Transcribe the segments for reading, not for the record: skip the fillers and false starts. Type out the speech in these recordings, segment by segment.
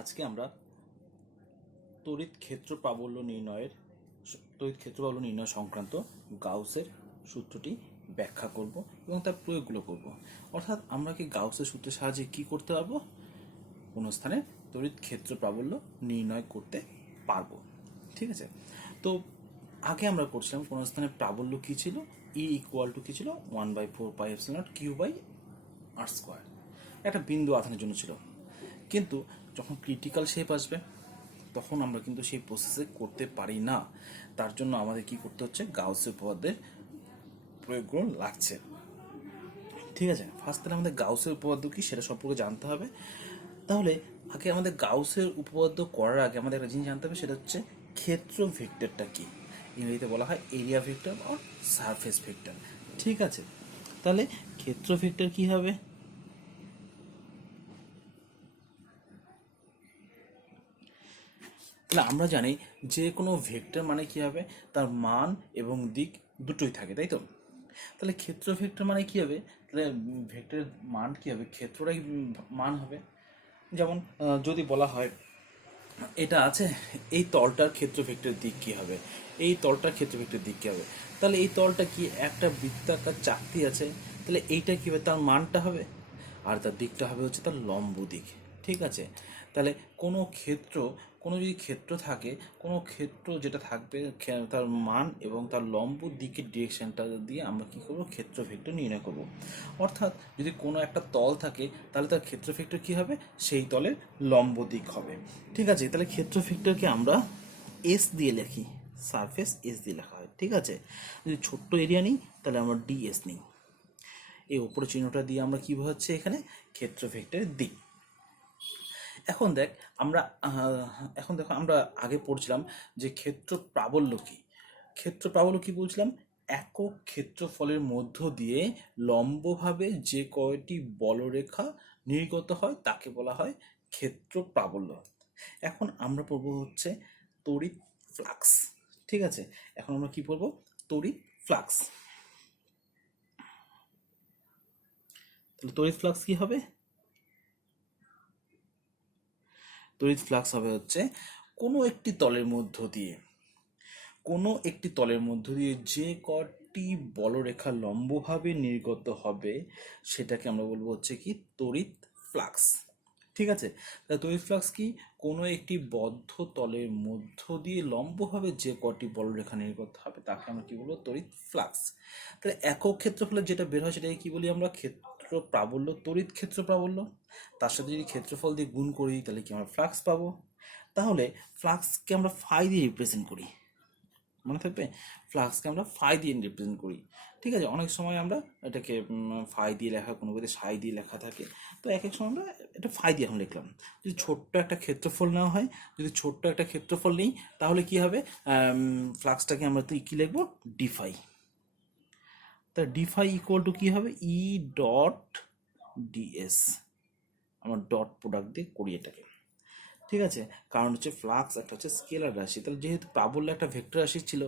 আজকে আমরা তড়িৎ ক্ষেত্র প্রাবল্য নির্ণয় সংক্রান্ত গাউসের সূত্রটি ব্যাখ্যা করব এবং তার প্রয়োগগুলো করব। অর্থাৎ আমরা কি গাউসের সূত্রের সাহায্যে কি করতে পারবো? কোনো স্থানে তড়িৎ ক্ষেত্র প্রাবল্য নির্ণয় করতে পারবো। ঠিক আছে, তো আগে আমরা করছিলাম কোনো স্থানে প্রাবল্য কি ছিল, ই ইকুয়াল টু কি ছিল 1/4πε0 Q/r², একটা বিন্দু আধানের জন্য ছিল। কিন্তু যখন ক্রিটিক্যাল শেপ আসবে তখন আমরা কিন্তু সেই প্রসেসে করতে পারি না। তার জন্য আমাদের কি করতে হচ্ছে, গাউসের উপপাদ্যের প্রয়োগগুলো লাগছে। ঠিক আছে, ফার্স্ট তাহলে আমাদের গাউসের উপপাদ্য কি সেটা সম্পর্কে জানতে হবে। তাহলে আগে আমাদের গাউসের উপপাদ্য করার আগে আমাদের একটা জিনিস জানতে হবে, সেটা হচ্ছে ক্ষেত্র ভেক্টরটা কি। ইংরেজিতে বলা হয় এরিয়া ভেক্টর আর সারফেস ভেক্টর। ঠিক আছে, তাহলে ক্ষেত্র ভেক্টর কি হবে? তাহলে আমরা জানি যে কোনো ভেক্টর মানে কি হবে, তার মান এবং দিক দুটোই থাকে, তাই তো? তাহলে ক্ষেত্র ভেক্টর মানে কি হবে? তাহলে ভেক্টরের মান কি হবে? ক্ষেত্রটাই মান হবে। যেমন যদি বলা হয় এটা আছে, এই তলটার ক্ষেত্র ভেক্টর দিক কি হবে, এই তলটার ক্ষেত্র ভেক্টর দিক কি হবে? তাহলে এই তলটা কি একটা বৃত্তাকার চাকতি আছে, তাহলে এইটা কি হবে, তার মানটা হবে, আর তার দিকটা হবে হচ্ছে তার লম্ব দিক। ঠিক আছে, তাহলে কোনো ক্ষেত্র, কোনো যদি ক্ষেত্র থাকে, কোনো ক্ষেত্র যেটা থাকবে তার মান এবং তার লম্ব দিকের ডিরেকশনটা দিয়ে আমরা কী করবো, ক্ষেত্র ভেক্টর নির্ণয় করব। অর্থাৎ যদি কোনো একটা তল থাকে তাহলে তার ক্ষেত্র ভেক্টর কী হবে, সেই তলের লম্ব দিক হবে। ঠিক আছে, তাহলে ক্ষেত্র ভেক্টরকে আমরা এস দিয়ে লিখি, সারফেস এস দিয়ে লেখা হয়। ঠিক আছে, যদি ছোট্ট এরিয়া নিই তাহলে আমরা ডিএস নিই। এই উপরে চিহ্নটা দিয়ে আমরা কী বোঝাচ্ছি এখানে, ক্ষেত্র ভেক্টরের দিক। এখন দেখো আমরা আগে পড়ছিলাম যে ক্ষেত্র প্রাবল্য কি। ক্ষেত্র প্রাবল্য কি বলছিলাম, একক ক্ষেত্রফলের মধ্য দিয়ে লম্বভাবে যে কয়টি বলরেখা নির্গত হয় তাকে বলা হয় ক্ষেত্র প্রাবল্য। এখন আমরা পড়বো হচ্ছে তড়িৎ ফ্লাক্স। ঠিক আছে, এখন আমরা কি পড়বো, তড়িৎ ফ্লাক্স। তাহলে তড়িৎ ফ্লাক্স কি হবে? তড়িৎ ফ্লাক্স হবে হচ্ছে কোনো একটি তলের মধ্য দিয়ে যে কটি বলরেখা লম্বভাবে নির্গত হবে সেটাকে আমরা বলবো হচ্ছে কি, তড়িৎ ফ্লাক্স। ঠিক আছে, তাহলে তড়িৎ ফ্লাক্স কি, কোনো একটি বদ্ধ তলের মধ্য দিয়ে লম্বভাবে যে কটি বলরেখা নির্গত হবে তাকে আমরা কি বলবো, তড়িৎ ফ্লাক্স। তাহলে একক ক্ষেত্রফলে যেটা বের হয় সেটাকে কি বলি আমরা, ক্ষেত্র প্রাবল্য, তড়িৎ ক্ষেত্র প্রাবল্য। তার সাথে যদি ক্ষেত্রফল দিয়ে গুণ করি তাহলে কি আমরা ফ্লাক্স পাবো। তাহলে ফ্লাক্সকে আমরা ফাই দিয়ে রিপ্রেজেন্ট করি, মনে থাকবে, ফ্লাক্সকে আমরা ফাই দিয়ে রিপ্রেজেন্ট করি। ঠিক আছে, অনেক সময় আমরা এটাকে ফাই দিয়ে লেখা, কোনো বইতে সাই দিয়ে লেখা থাকে, তো এক এক সময় আমরা এটা ফাই দিয়ে এখন লিখলাম। যদি ছোট্ট একটা ক্ষেত্রফল নেওয়া হয়, নিই তাহলে কি হবে, ফ্লাক্সটাকে আমরা তো কী লিখবো, ডিফাই। তা ডিফাই ইকুয়াল টু কী হবে, ই ডট ডিএস। আমরা ডট প্রোডাক্ট দিয়ে করি এটাকে। ঠিক আছে, কারণ হচ্ছে ফ্লাক্স একটা হচ্ছে স্কেলার রাশি, তাহলে যেহেতু প্রাবল্য একটা ভেক্টর রাশি ছিল,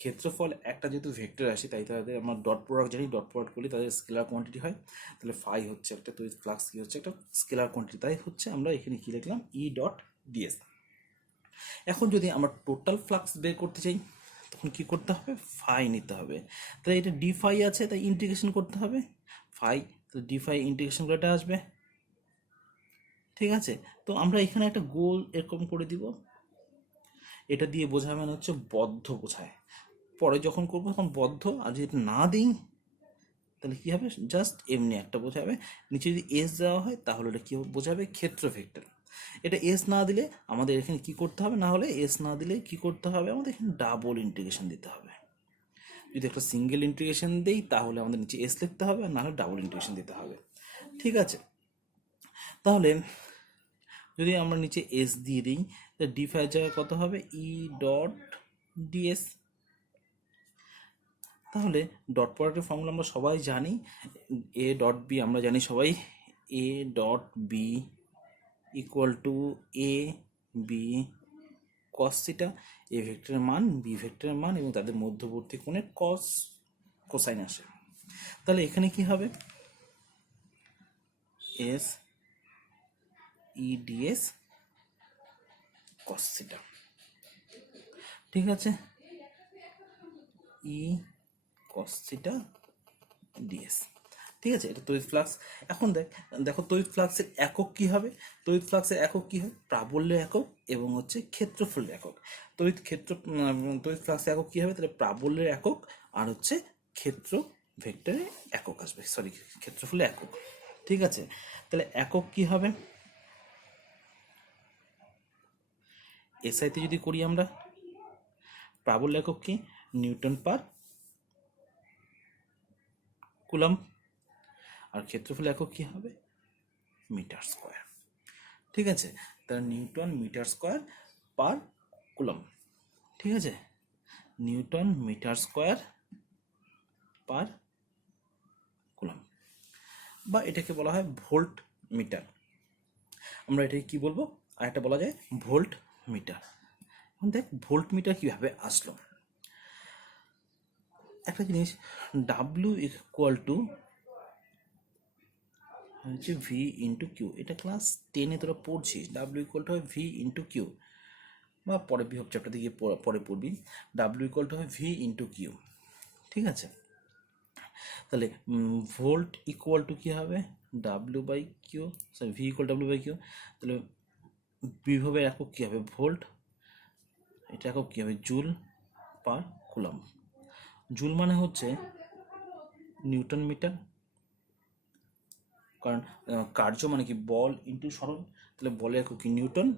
ক্ষেত্রফল একটা যেহেতু ভেক্টর রাশি, তাই তাদের আমরা ডট প্রোডাক্ট জানি, ডট প্রোডাক্ট করলে তাদের স্কেলার কোয়ান্টিটি হয়। তাহলে ফাই হচ্ছে একটা, তো ফ্লাক্স কি হচ্ছে, একটা স্কেলার কোয়ান্টিটি, তাই হচ্ছে আমরা এখানে কি লিখলাম, ই ডট ডিএস। এখন যদি আমরা টোটাল ফ্লাক্স বের করতে চাই তখন কি করতে হবে, ফাই নিতে হবে। তাহলে এটা ডি ফাই আছে, তাই ইন্টিগ্রেশন করতে হবে ফাই, তো ডি ফাই ইন্টিগ্রেশন করে এটা আসবে। ঠিক আছে, তো আমরা এখানে একটা গোল এরকম করে দিব, এটা দিয়ে বোঝায় মানে হচ্ছে বদ্ধ বোঝায়। পরে যখন করবো তখন বদ্ধ, আর যদি এটা না দিই তাহলে কী হবে, জাস্ট এমনি একটা বোঝাবে। নিচে যদি এস দেওয়া হয় তাহলে এটা কী বোঝাবে, ক্ষেত্র ভেক্টর। এটা এস না দিলে আমাদের এখানে কি করতে হবে, না হলে এস না দিলে কি করতে হবে, আমাদের এখানে ডাবল ইন্টিগ্রেশন দিতে হবে। যদি একটা সিঙ্গেল ইন্টিগ্রেশন দিই তাহলে আমাদের নিচে এস লিখতে হবে, আর না হলে ডাবল ইন্টিগ্রেশন দিতে হবে। ঠিক আছে, তাহলে যদি আমরা নিচে এস দিয়ে দিই তাহলে ডি ফাইভ জায়গায় কত হবে, ই ডট ডিএস। তাহলে ডট প্রোডাক্টের ফর্মুলা আমরা সবাই জানি, এ ডট বি আমরা জানি সবাই, A dot B equal to A B cos theta, A ভেক্টরের মান, বি ভেক্টরের মান এবং তাদের মধ্যবর্তী কোণের কস কোসাইন আসে। তাহলে এখানে কি হবে, S E DS cos theta, ঠিক আছে, ই কস থিটা ডিএস, ঠিক আছে, এটা তড়িৎ ফ্লাক্স। এখন দেখো তড়িৎ ফ্লাক্সের একক কি হবে, তড়িৎ ফ্লাক্সের একক কি হবে, প্রাবল্যের একক এবং হচ্ছে ক্ষেত্রফলের একক। তড়িৎ ফ্লাক্সের একক কি হবে, তাহলে প্রাবল্যের একক আর হচ্ছে ক্ষেত্র ভেক্টরের একক আসবে, সরি ক্ষেত্রফলের একক, ঠিক আছে। তাহলে একক কি হবে, এসআইতে যদি করি আমরা, প্রাবল্য একক কি, নিউটন পার কুলম্ব, আর ক্ষেত্রফল একক কি হবে, মিটার স্কোয়ার, ঠিক আছে। তাহলে newton metre square per coulomb, ঠিক আছে, newton metre square per coulomb, বা এটাকে বলা হয় ভোল্ট মিটার। আমরা এটাকে কি বলবো, আর একটা বলা যায় ভোল্ট মিটার। এখন দেখ ভোল্ট মিটার কিভাবে আসলো, একটা জিনিস, ডাব্লিউ ইকুয়াল টু হচ্ছে ভি ইন্টু কিউ, এটা ক্লাস 10-এ তোরা পড়ছিস, ডাব্লিউ ইকুয়াল টু হয় ভি ইন্টু কিউ, বা পরে বিভব চ্যাপ্টার গিয়ে পরে পড়বি, ডাব্লিউ ইকুয়াল টু হয় ভি ইন্টু কিউ, ঠিক আছে। তাহলে ভোল্ট ইকুয়াল টু কী হবে, W by Q, sorry V equal W by Q, তাহলে বিভবের একক কী হবে, ভোল্ট, এটা একক কী হবে, জুল পার কুলম্ব। জুল মানে হচ্ছে নিউটন মিটার, কারণ কার্য মানে কি বল ইন্টু সরণ, তাহলে বলের একক কি নিউটন,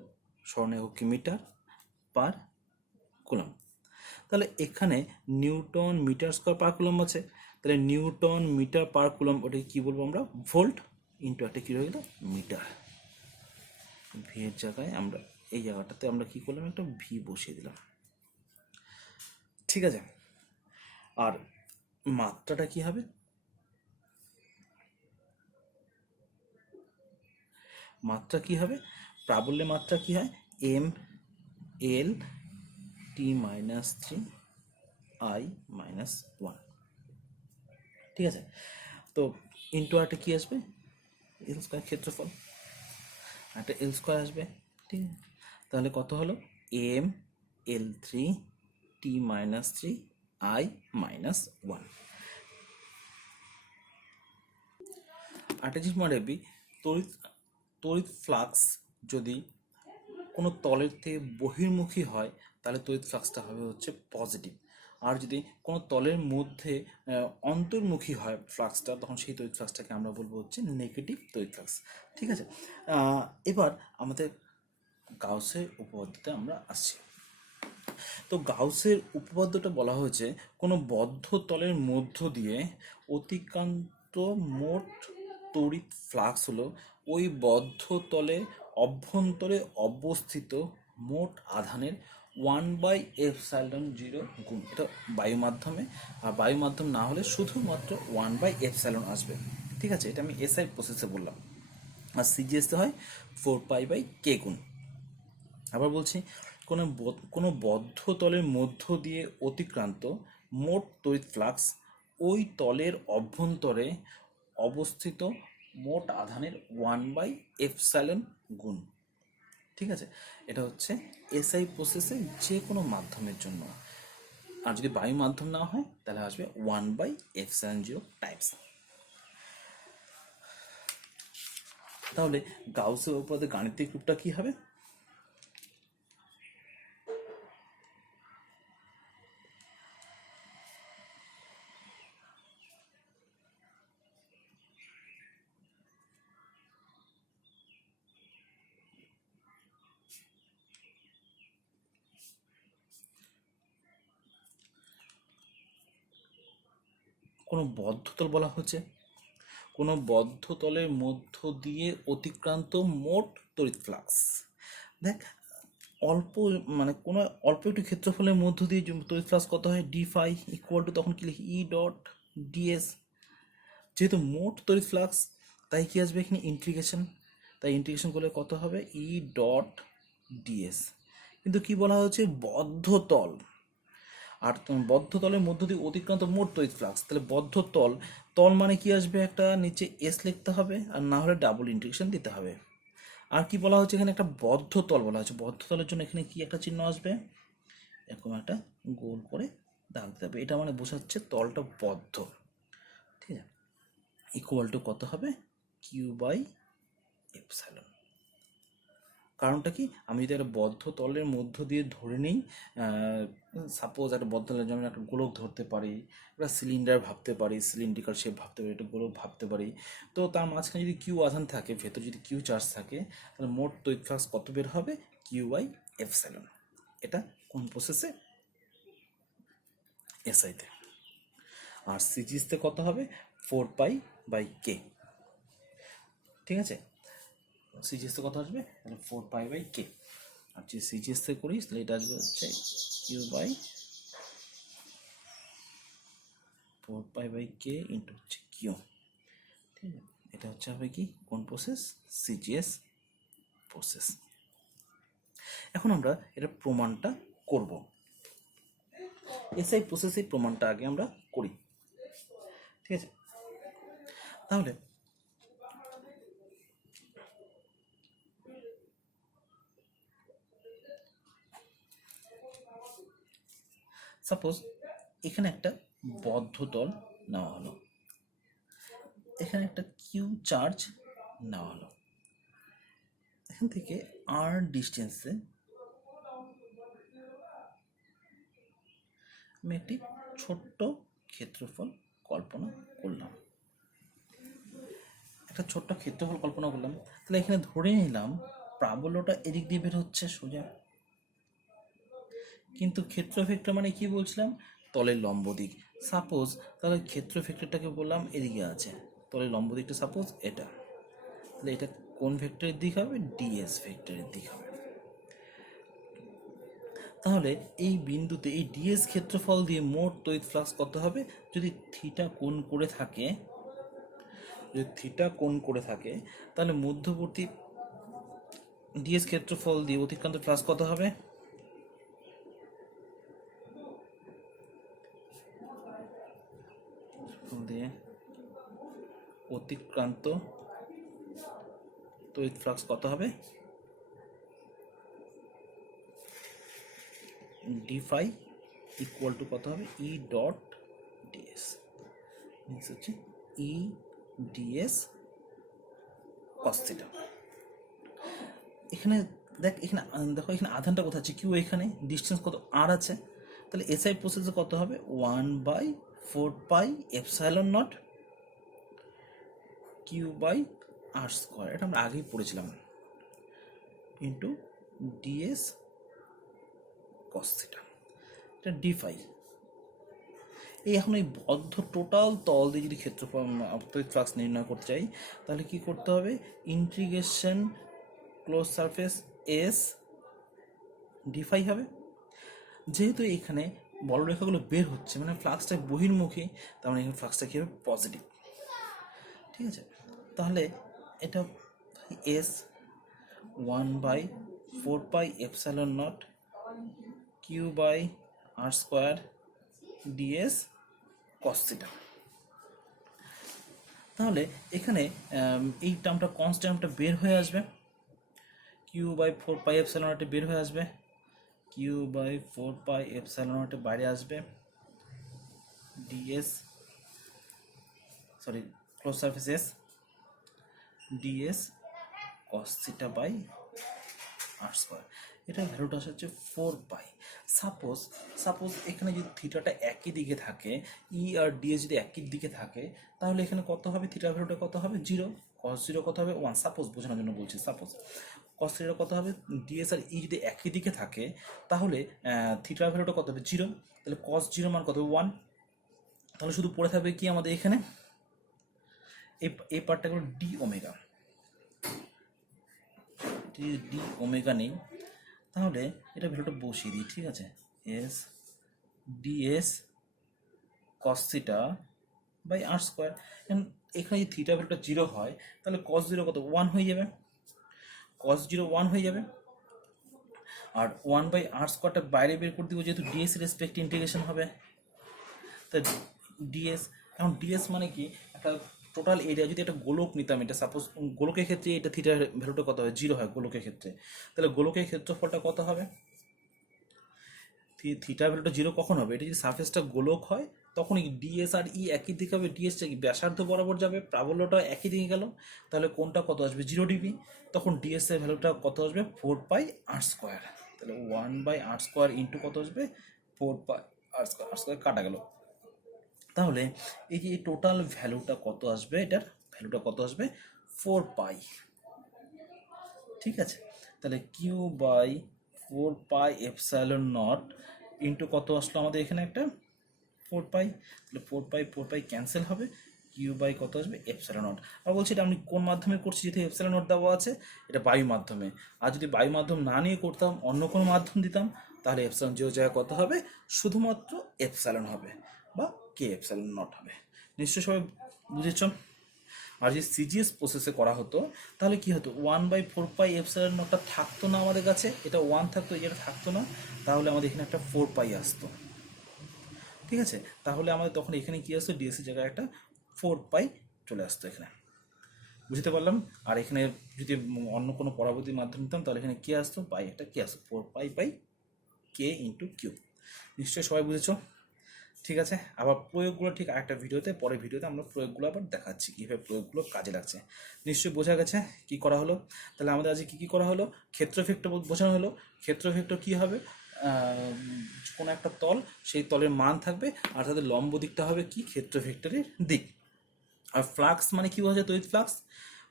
সরণ একক কি মিটার পার কুলম্ব। তাহলে এখানে newton metre square per coulomb আছে, তাহলে নিউটন মিটার পার কুলম্ব, ওটাকে কী বলবো আমরা, ভোল্ট ইন্টু একটা কী রয়ে গেল, মিটার। ভি এর জায়গায় আমরা এই জায়গাটাতে আমরা কি করলাম, একটা ভি বসিয়ে দিলাম, ঠিক আছে। আর মাত্রাটা কি হবে, মাত্রা কি হবে, প্রাবল্যের মাত্রা কি হয়, M L T minus 3 I minus 1, ঠিক আছে। তো ইন্টু একটা কি আসবে, এল স্কোয়ার ক্ষেত্রফল, একটা এল স্কোয়ার আসবে, ঠিক আছে। তাহলে কত হলো, M L 3 T minus 3 I minus 1। একটা জিনিস মনে রাখবি, তড়িৎ তড়িৎ ফ্লাক্স যদি কোনো তলের থেকে বহির্মুখী হয় তাহলে তড়িৎ ফ্লাক্সটা হবে হচ্ছে পজিটিভ, আর যদি কোনো তলের মধ্যে অন্তর্মুখী হয় ফ্লাক্সটা, তখন সেই তড়িৎ ফ্লাক্সটাকে আমরা বলবো হচ্ছে নেগেটিভ তড়িৎ ফ্লাক্স, ঠিক আছে। এবার আমাদের গাউসের উপপাদ্যতে আমরা আসছি। তো গাউসের উপপাদ্যটা বলা হয়েছে, কোনো বদ্ধ তলের মধ্য দিয়ে অতিক্রান্ত মোট তড়িৎ ফ্লাক্স হলো ওই বদ্ধ তলের অভ্যন্তরে অবস্থিত মোট আধানের 1/ε0 গুণ, এটা বায়ু মাধ্যমে, আর বায়ু মাধ্যম না হলে শুধুমাত্র 1/ε আসবে, ঠিক আছে। এটা আমি এসআই প্রসেসে বললাম, আর সিজিএসতে হয় 4π/k গুণ। আবার বলছি, কোনো বদ্ধ তলের মধ্য দিয়ে অতিক্রান্ত মোট তড়িৎ ফ্লাক্স ওই তলের অভ্যন্তরে অবস্থিত মোট আধানের 1/ε গুণ, ঠিক আছে। এটা হচ্ছে এসআই প্রসেসে যে কোনো মাধ্যমের জন্য, আর যদি বায়ু মাধ্যম না হয় তাহলে আসবে 1/ε0 টাইমস। তাহলে গাউসের উপপাদ্যের গাণিতিক রূপটা কি হবে, কোনো বদ্ধতল বলা হচ্ছে, কোনো বদ্ধ তলের মধ্য দিয়ে অতিক্রান্ত মোট তড়িৎ ফ্লাক্স। দেখ অল্প মানে কোনো অল্প একটু ক্ষেত্রফলের মধ্য দিয়ে তড়িৎ ফ্লাক্স কত হয়, ডি ফাই ইকুয়াল টু, তখন কি লিখি, ই ডট ডিএস। যেহেতু মোট তড়িৎ ফ্লাক্স তাই কি আসবে এখানে ইন্টিগ্রেশন, তাই ইন্টিগ্রেশন করলে কত হবে, ই ডট ডিএস। কিন্তু কি বলা হচ্ছে, বদ্ধ তল, আর বদ্ধ তলের মধ্য দিয়ে অতিক্রান্ত মোট তড়িৎ ফ্লাক্স, তাহলে বদ্ধ তল, তল মানে কি আসবে, একটা নিচে এস লিখতে হবে, আর না হলে ডাবল ইন্টিগ্রেশন দিতে হবে। আর কি বলা হচ্ছে এখানে, একটা বদ্ধ তল বলা হচ্ছে। বদ্ধ তলের জন্য এখানে কি একটা চিহ্ন আসবে, এরকম একটা গোল করে দাগ দিতে হবে, এটা মানে বোঝাচ্ছে তলটা বদ্ধ। ঠিক আছে, ইকুয়াল টু কত হবে, কিউ বাই এপসাইলন। কারণটা কি, আমি যদি একটা বদ্ধ তলের মধ্য দিয়ে ধরে নিই, সাপোজ একটা বদ্ধ তলের যেমন একটা গোলক ধরতে পারি, একটা সিলিন্ডার ভাবতে পারি, সিলিন্ড্রিকাল শেপ ভাবতে পারি, একটা গোলক ভাবতে পারি, তো তার মাঝখানে যদি কিউ আধান থাকে, ভেতর যদি কিউ চার্জ থাকে, তাহলে মোট তড়িৎ ফ্লাক্স কত বের হবে, কিউ বাই এপসাইলন। এটা কোন প্রসেসে, এসআইতে। আর সিজিএসতে কত হবে, 4π/k। ঠিক আছে, সিজিএসতে কত আসবে, তাহলে 4π/k। আর যদি সিজিএসতে করিস তাহলে এটা আসবে হচ্ছে কিউ বাই 4π/k ইন্টু হচ্ছে কিউ। ঠিক আছে, এটা হচ্ছে হবে কি, কোন প্রসেস, সিজিএস প্রসেস। এখন আমরা এটা প্রমাণটা করব। এসআই প্রসেসের প্রমাণটা আগে আমরা করি। ঠিক আছে, তাহলে সাপোজ এখানে একটা বদ্ধ তল নেওয়া হলো, এখানে একটা কিউ চার্জ নেওয়া হলো, এখান থেকে আর ডিস্টেন্সে আমি একটি ছোট্ট ক্ষেত্রফল কল্পনা করলাম। একটা ছোট্ট ক্ষেত্রফল কল্পনা করলাম, তাহলে এখানে ধরে নিলাম প্রাবল্যটা এদিক দিয়ে বের হচ্ছে সোজা, কিন্তু ক্ষেত্র ভেক্টর মানে কি বলছিলাম, তলের লম্ব দিক। সাপোজ তাহলে ক্ষেত্র ভেক্টরটাকে বললাম এদিকে আছে, তলের লম্ব দিকটা সাপোজ এটা, তাহলে এটা কোন ভেক্টরের দিক হবে, ডিএস ভেক্টরের দিক হবে। তাহলে এই বিন্দুতে এই ডিএস ক্ষেত্রফল দিয়ে মোট তড়িৎ ফ্লাক্স কত হবে, যদি থিটা কোণ করে থাকে, যদি থিটা কোণ করে থাকে, তাহলে মধ্যবর্তী ডিএস ক্ষেত্রফল দিয়ে অতিক্রান্ত ফ্লাক্স কত হবে, দিয়ে অতিক্রান্ত তড়িৎ ফ্লাক্স কত হবে, ডি ফাই ইকুয়াল টু কত হবে, ই ডট ডিএস, হচ্ছে ই ডিএস কস থিটা। এখানে দেখ, এখানে দেখো এখানে আধানটা কোথায় আছে, কিউ, এখানে ডিস্টেন্স কত, আর আছে, তাহলে এসআই প্রসেসে কত হবে, 1/4πε0 কিউ বাই আর স্কোয়ার, এটা আমরা আগেই পড়েছিলাম, ইন্টু ডিএস কস থিটা, এটা ডি ফাই। এই এখন এই বদ্ধ টোটাল তল দিয়ে যদি ক্ষেত্রফল তড়িৎ ফ্লাক্স নির্ণয় করতে চাই, তাহলে কি করতে হবে, integration close surface S D phi হবে। যেহেতু এখানে বলরেখাগুলো বের হচ্ছে, মানে ফ্লাক্সটা বহির্মুখী, তার মানে এখানে ফ্লাক্সটা কী হবে, পজিটিভ। ঠিক আছে, তাহলে এটা এস 1/4πε0 q by R square ds cos theta. তাহলে এখানে এই টার্মটা কনস্ট্যান্টটা বের হয়ে আসবে, কিউ বাই 4πε0 বের হয়ে আসবে, কিউ বাই 4πε0 বাইরে আসবে, DS sorry close surface S DS cos theta by R square, এটা ভ্যালুটা হচ্ছে 4π। সাপোজ এখানে যদি থিটাটা একই দিকে থাকে, ই আর ডিএস যদি একই দিকে থাকে, তাহলে এখানে কত হবে, থিটার ভ্যালুটা কত হবে, 0, কস 0 কত হবে 1, সাপোজ বোঝানোর জন্য বলছি, সাপোজ কস থিটা কত হবে, ডিএস আর ই যদি একই দিকে থাকে, তাহলে থিটার ভ্যালুটা কত হবে, 0, তাহলে কস 0 মান কত হবে 1। তাহলে শুধু পড়ে থাকবে কি আমাদের এখানে, এই পার্টটা হলো ডি ওমেগা, ডি ওমেগা নেই, তাহলে এটা ভ্যালুটা বসিয়ে দিই। ঠিক আছে, S DS cos theta by R square, এখানে যদি থিটা ভ্যালুটা 0 হয়, তাহলে কস 0 কত 1 হয়ে যাবে, কস 0 1 হয়ে যাবে, আর 1/আর স্কোয়ারটা বাইরে বের করে দিব, যেহেতু ডিএস রেসপেক্ট ইন্টিগ্রেশন হবে, তা ডিএস, এখন ডিএস মানে কি, একটা টোটাল এরিয়া যদি একটা গোলক নিতাম, এটা সাপোজ গোলকের ক্ষেত্রে এটা থিটার ভ্যালুটা কত হয়, 0 হয় গোলকের ক্ষেত্রে, তাহলে গোলকের ক্ষেত্রফলটা কত হবে, থিটার ভ্যালুটা 0 কখন হবে, এটা যদি সারফেসটা গোলক হয় তখন ডিএস আর ই একই দিকে হবে, ডিএসটা কি ব্যাসার্ধ বরাবর যাবে, প্রাবল্যটা একই দিকে গেল, তাহলে কোনটা কত আসবে 0 ডিগ্রি, তখন ডিএস এর ভ্যালুটা কত আসবে 4πr², তাহলে 1/r² ইন্টু কত আসবে 4πr², r² কাটা গেল, তাহলে এই যে টোটাল ভ্যালুটা কত আসবে, এটার ভ্যালুটা কত আসবে 4π, ঠিক আছে, তাহলে Q/4πε0 ইন্টু কত আসলো আমাদের এখানে একটা 4π, তাহলে 4π ক্যান্সেল হবে, Q/ কত আসবে ε0। আর বলছি এটা আমি কোন মাধ্যমে করছি, যেহেতু ε0 দেওয়া আছে, এটা বায়ু মাধ্যমে, আর যদি বায়ু মাধ্যম না নিয়ে করতাম অন্য কোনো মাধ্যম দিতাম তাহলে ε0 জায়গায় কত হবে, শুধুমাত্র হবে বা K∈0 হবে। নিশ্চয়ই সবাই বুঝেছ। আর যদি সিজিএস প্রসেসে করা হতো তাহলে কি হতো, 1/4πε0টা থাকতো না আমাদের কাছে, এটা 1 থাকতো, এটা থাকতো না, তাহলে আমাদের এখানে একটা 4π আসতো, ঠিক আছে, তাহলে আমাদের তখন এখানে কি আসতো, ডিএসসি জায়গায় একটা 4π চলে আসতো এখানে, বুঝতে পারলাম। আর এখানে যদি অন্য কোনো পরবর্তী মাধ্যম নিতাম তাহলে এখানে কে আসতো, পাই একটা কি আসতো 4π/K∗Q। নিশ্চয়ই সবাই বুঝেছো, ঠিক আছে। আবার প্রয়োগগুলো ঠিক আরেকটা ভিডিওতে, পরের ভিডিওতে আমরা প্রয়োগগুলো আবার দেখাচ্ছি কীভাবে প্রয়োগগুলো কাজে লাগছে। নিশ্চয়ই বোঝা গেছে কি করা হলো। তাহলে আমাদের আজকে কী করা হলো, ক্ষেত্র ভেক্টর বোঝানো হলো। ক্ষেত্র ভেক্টর কী হবে, কোনো একটা তল, সেই তলের মান থাকবে আর তাদের লম্ব দিকটা হবে কি ক্ষেত্র ভেক্টরের দিক। আর ফ্লাক্স মানে কী বোঝায়, তড়িৎ ফ্লাক্স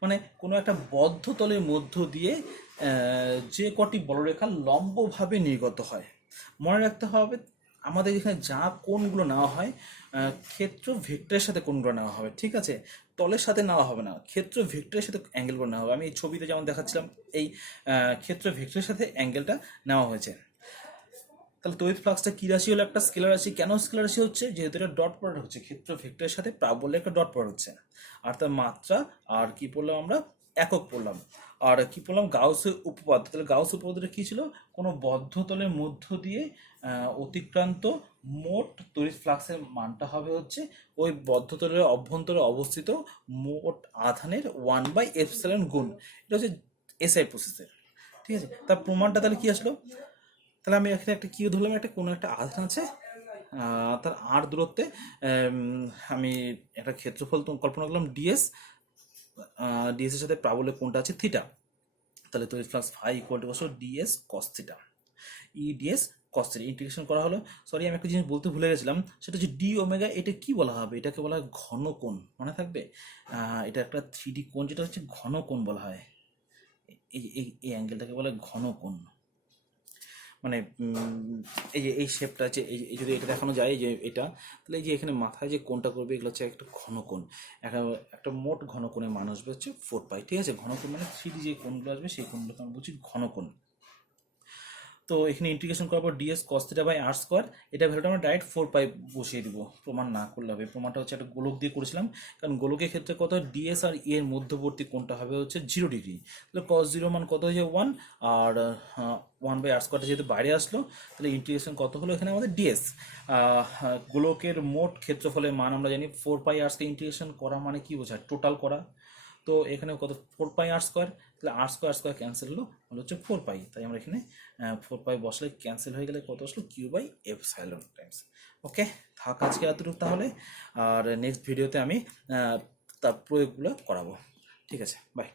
মানে কোনো একটা বদ্ধ তলের মধ্য দিয়ে যে কটি বলরেখা লম্বভাবে নির্গত হয়। মনে রাখতে হবে আমাদের এখানে যা কোণগুলো নেওয়া হয় ক্ষেত্র ভেক্টরের সাথে কোণগুলো নেওয়া হবে, ঠিক আছে, তলের সাথে নেওয়া হবে না, ক্ষেত্র ভেক্টরের সাথে অ্যাঙ্গেলগুলো নেওয়া হবে। আমি এই ছবিতে যেমন দেখাচ্ছিলাম এই ক্ষেত্র ভেক্টরের সাথে অ্যাঙ্গেলটা নেওয়া হয়েছে। তাহলে তড়িৎ ফ্লাক্সটা কি রাশি হলো, একটা স্কেলার রাশি। কেন স্কেলার রাশি হচ্ছে, যেহেতু এটা ডট প্রোডাক্ট হচ্ছে, ক্ষেত্র ভেক্টরের সাথে প্রাবল্যে একটা ডট প্রোডাক্ট হচ্ছে, আর তার মাত্রা আর কি পড়লাম আমরা, একক পড়লাম। আর কি পড়লাম, গাউসের উপপাদ্য। তাহলে গাউস উপপাদ্যটা কি ছিল, কোনো বদ্ধ তলের মধ্য দিয়ে অতিক্রান্ত মোট তড়িৎ ফ্লাক্সের মানটা হবে হচ্ছে ওই বদ্ধ তলের অভ্যন্তরে অবস্থিত মোট আধানের 1/ε গুণ। এটা হচ্ছে এসআই প্রসেসের, ঠিক আছে। তার প্রমাণটা তাহলে কি আসলো, তাহলে আমি এখানে একটা কি ধরলাম, একটা কোনো একটা আধান আছে, তার আর দূরত্বে আমি একটা ক্ষেত্রফল কল্পনা করলাম ডিএস, ডিএস এর সাথে প্রাবল্যের কোণটা আছে থিটা, তাহলে তড়িৎ flux phi equal to DS cos theta, E DS cos theta integration করা হলো। সরি আমি একটা জিনিস বলতে ভুলে গেছিলাম, সেটা হচ্ছে ডি ওমেগা, এটা কি বলা হবে, এটাকে বলা হয় ঘন কোণ, মনে থাকবে। এটা একটা 3D কোণ, যেটা হচ্ছে ঘন কোণ বলা হয়, এই এই অ্যাঙ্গেলটাকে বলা হয় ঘন কোণ। মানে এই যে এই শেপটা আছে, এই যদি এটা দেখানো যায় যে এটা, তাহলে এই যে এখানে মাথায় যে কোণটা করবে এগুলো হচ্ছে একটা ঘন কোণ, একটা মোট ঘন কোণের মান আসবে হচ্ছে 4π, ঠিক আছে। ঘন কোণ মানে 3D যে কোণগুলো আসবে সেই কোণগুলোকে আমরা বলছি ঘন কোণ। তো এখানে ইন্টিগ্রেশন করার পর DS cos theta by R square, এটা ভ্যালুটা আমরা ডাইরেক্ট 4π বসিয়ে দিব, প্রমাণ না করলে হবে। প্রমাণটা হচ্ছে একটা গোলক দিয়ে করেছিলাম, কারণ গোলকের ক্ষেত্রে কত, ডিএস আর ই এর মধ্যবর্তী কোণটা হবে হচ্ছে 0 ডিগ্রি, তাহলে cos 0 মান কত হয়েছে 1, আর 1/r² যেহেতু বাইরে আসলো, তাহলে ইন্টিগ্রেশন কত হলো এখানে আমাদের ডিএস। গোলকের মোট ক্ষেত্রফলের মান আমরা জানি 4πr² ইন্টিগ্রেশন করা মানে কি বোঝায়, টোটাল করা। তো এখানে কত 4πr², তাহলে আর স্কোয়ার ক্যান্সেল হলো, হচ্ছে 4π, তাই আমরা এখানে 4π বসলে ক্যান্সেল হয়ে গেলে কত আসলো Q/ε টাইমস। ওকে, থাক আজকে এতটুকু তাহলে, আর নেক্সট ভিডিওতে আমি তার প্রয়োগগুলো করাবো, ঠিক আছে, বাই।